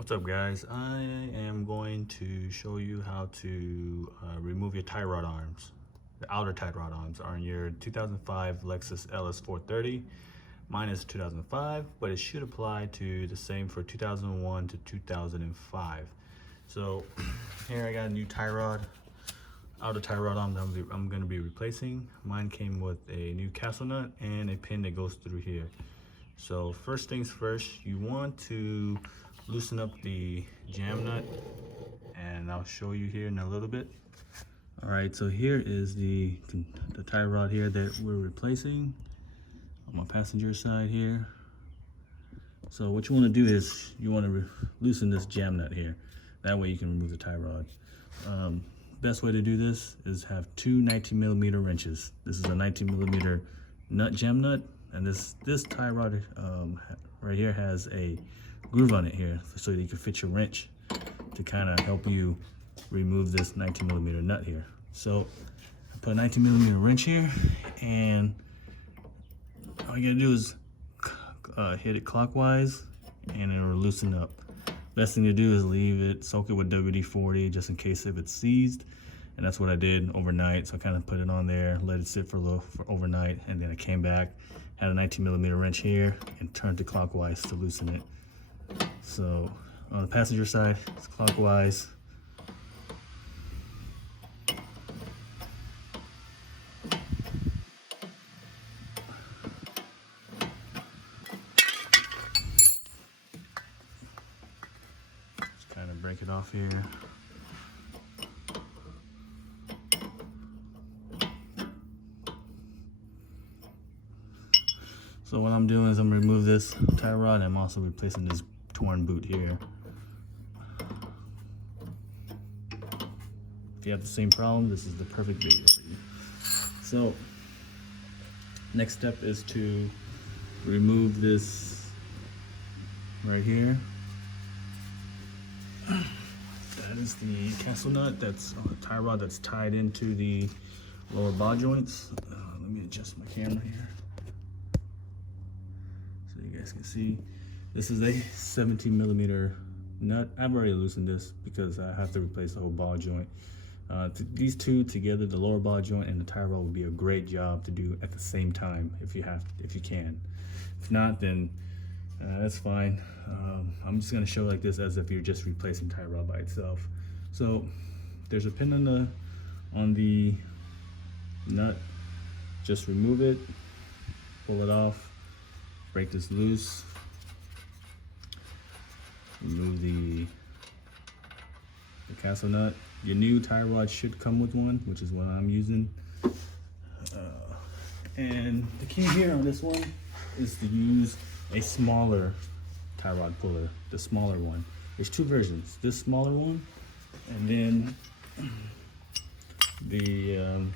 What's up, guys? I am going to show you how to remove your tie rod arms. The outer tie rod arms are in your 2005 Lexus Ls430. Mine is 2005, but it should apply to the same for 2001 to 2005. So here I got a new tie rod, outer tie rod arm that I'm going to be replacing. Mine came with a new castle nut and a pin that goes through here. So first things first, you want to loosen up the jam nut, and I'll show you here in a little bit. All right, so here is the tie rod here that we're replacing on my passenger side here. So what you want to do is you want to loosen this jam nut here. That way you can remove the tie rod. Best way to do this is have two 19mm wrenches. This is a 19mm nut jam nut, and this tie rod right here has a groove on it here, so that you can fit your wrench to kind of help you remove this 19mm nut here. So I put a 19mm wrench here, and all you gotta do is hit it clockwise, and it will loosen up. Best thing to do is leave it, soak it with WD-40 just in case if it's seized, and that's what I did overnight. So I kind of put it on there, let it sit for overnight, and then I came back, had a 19mm wrench here, and turned it clockwise to loosen it. So on the passenger side, it's clockwise. Just kind of break it off here. So what I'm doing is I'm gonna remove this tie rod, and I'm also replacing this torn boot here. If you have the same problem, this is the perfect video for you. So next step is to remove this right here. That is the castle nut that's on the tie rod that's tied into the lower ball joints. Let me adjust my camera here so you guys can see. This is a 17mm nut. I've already loosened this because I have to replace the whole ball joint. These two together, the lower ball joint and the tie rod, would be a great job to do at the same time if you can. If not, then that's fine. I'm just gonna show like this as if you're just replacing tie rod by itself. So there's a pin on the nut. Just remove it, pull it off, break this loose. Remove the castle nut. Your new tie rod should come with one, which is what I'm using. And the key here on this one is to use a smaller tie rod puller, the smaller one. There's two versions, this smaller one, and then the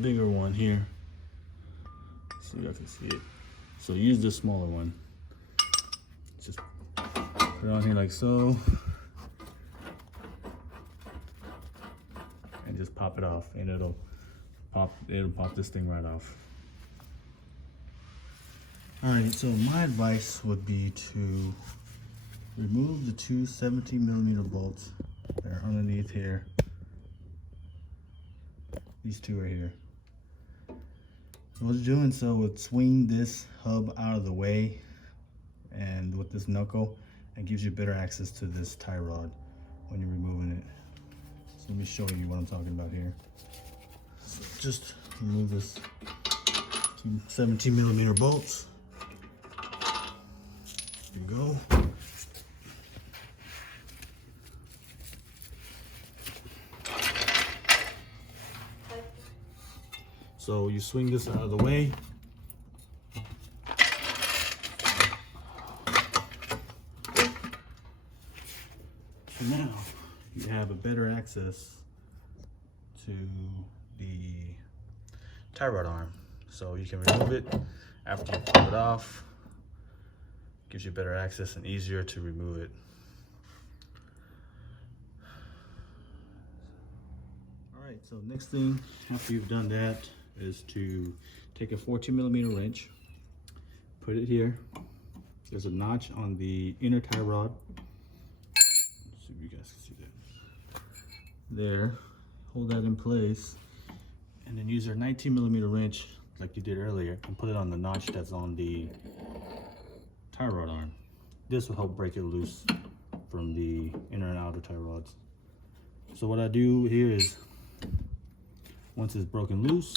bigger one here. See if I can see it. So use the smaller one. Just put it on here like so, and just pop it off, and it'll pop this thing right off. All right, so my advice would be to remove the two 17mm bolts that are underneath here. These two right here. What's doing so would swing this hub out of the way, and with this knuckle, it gives you better access to this tie rod when you're removing it. So let me show you what I'm talking about here. So just remove this two 17mm bolts. There you go. So you swing this out of the way. So now you have a better access to the tie rod arm. So you can remove it after you pull it off. Gives you better access and easier to remove it. All right, so next thing after you've done that is to take a 14mm wrench, put it here, there's a notch on the inner tie rod. Let's see if you guys can see that. There, hold that in place, and then use your 19mm wrench like you did earlier and put it on the notch that's on the tie rod arm. This will help break it loose from the inner and outer tie rods. So what I do here is, once it's broken loose,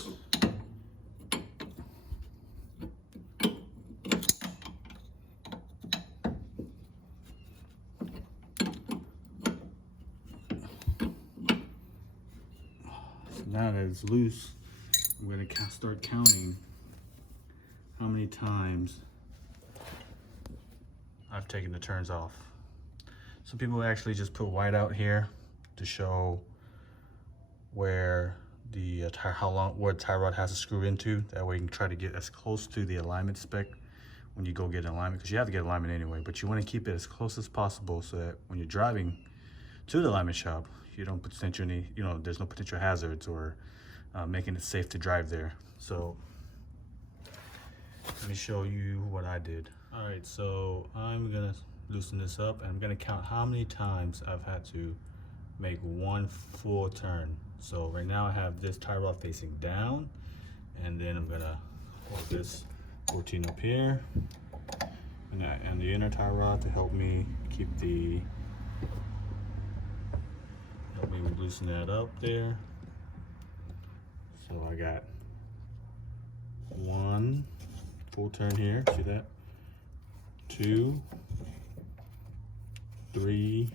now that it's loose, I'm going to start counting how many times I've taken the turns off. Some people actually just put white out here to show where the where the tie rod has to screw into. That way you can try to get as close to the alignment spec when you go get an alignment, because you have to get alignment anyway, but you want to keep it as close as possible so that when you're driving to the alignment shop, you don't potential any, there's no potential hazards or making it safe to drive there. So let me show you what I did. All right, so I'm gonna loosen this up and I'm gonna count how many times I've had to make one full turn. So right now I have this tie rod facing down, and then I'm gonna hold this 14 up here and the inner tie rod to help me loosen that up there. So I got one full turn here, see that? 2, 3,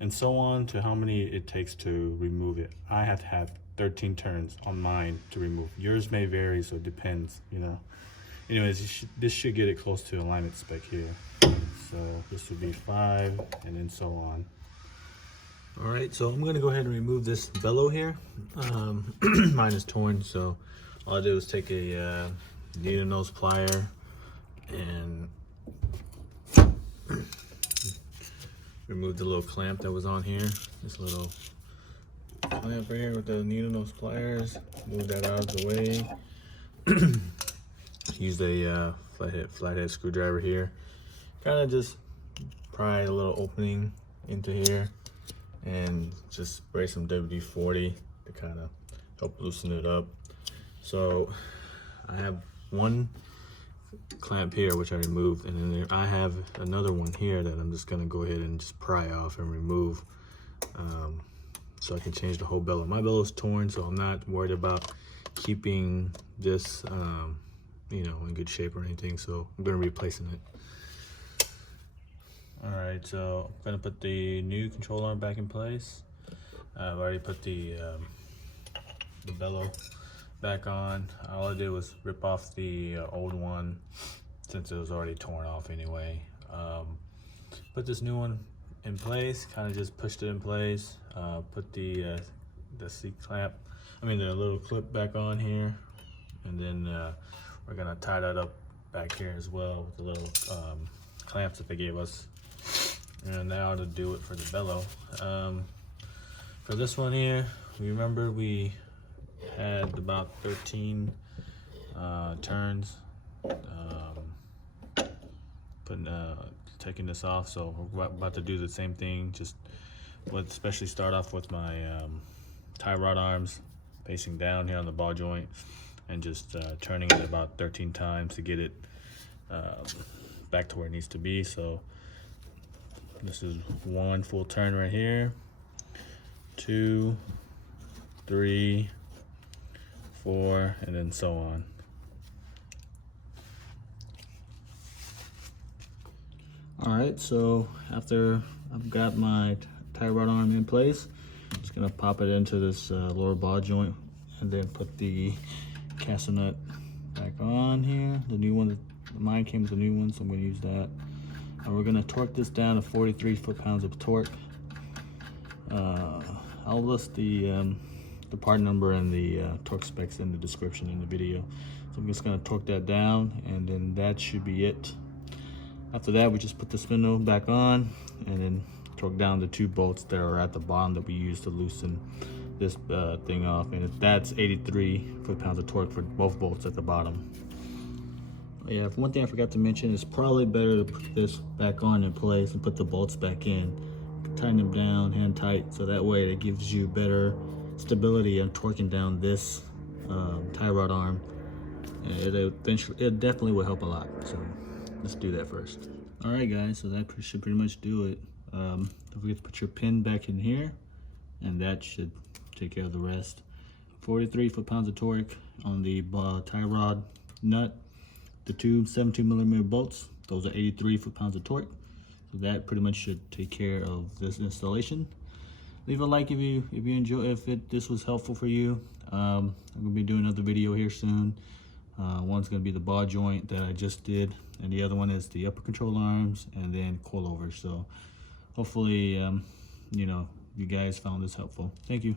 and so on to how many it takes to remove it. I have to have 13 turns on mine to remove. Yours may vary, so it depends, Anyways, this should get it close to alignment spec here. So this would be 5, and then so on. All right, so I'm gonna go ahead and remove this bellow here. Mine is torn, so all I did was take a needle nose plier and remove the little clamp that was on here. This little clamp right here with the needle nose pliers. Move that out of the way. Use a flathead screwdriver here. Kind of just pry a little opening into here and just spray some WD-40 to kind of help loosen it up. So I have one clamp here which I removed, and then I have another one here that I'm just gonna go ahead and just pry off and remove, so I can change the whole bellow. My bellow is torn, so I'm not worried about keeping this in good shape or anything, so I'm gonna be replacing it. All right, so I'm gonna put the new control arm back in place. I've already put the bellow back on. All I did was rip off the old one since it was already torn off anyway. Put this new one in place, kind of just pushed it in place. Put the C clamp, the little clip back on here, and then we're gonna tie that up back here as well with the little clamps that they gave us. And now to do it for the bellow. For this one here, remember we had about 13 turns taking this off, so we're about to do the same thing, just especially start off with my tie rod arms facing down here on the ball joint, and just turning it about 13 times to get it back to where it needs to be. So this is one full turn right here, 2, 3, 4, and then so on. All right, so after I've got my tie rod arm in place, I'm just gonna pop it into this lower ball joint and then put the castle nut back on here. The new one, mine came with the new one, so I'm gonna use that. And we're gonna torque this down to 43 foot-pounds of torque. I'll list the part number and the torque specs in the description in the video. So I'm just gonna torque that down, and then that should be it. After that, we just put the spindle back on and then torque down the 2 bolts that are at the bottom that we use to loosen this thing off, and that's 83 foot-pounds of torque for both bolts at the bottom. Yeah, one thing I forgot to mention, it's probably better to put this back on in place and put the bolts back in. Tighten them down, hand tight, so that way it gives you better stability and torquing down this tie rod arm. And it definitely will help a lot. So let's do that first. All right, guys, so that should pretty much do it. Don't forget to put your pin back in here, and that should take care of the rest. 43 foot-pounds of torque on the tie rod nut. The two 17mm bolts, those are 83 foot-pounds of torque. So that pretty much should take care of this installation. Leave a like if you enjoy, this was helpful for you. I'm gonna be doing another video here soon. One's gonna be the ball joint that I just did, and the other one is the upper control arms and then coilovers. So hopefully, you know, you guys found this helpful. Thank you.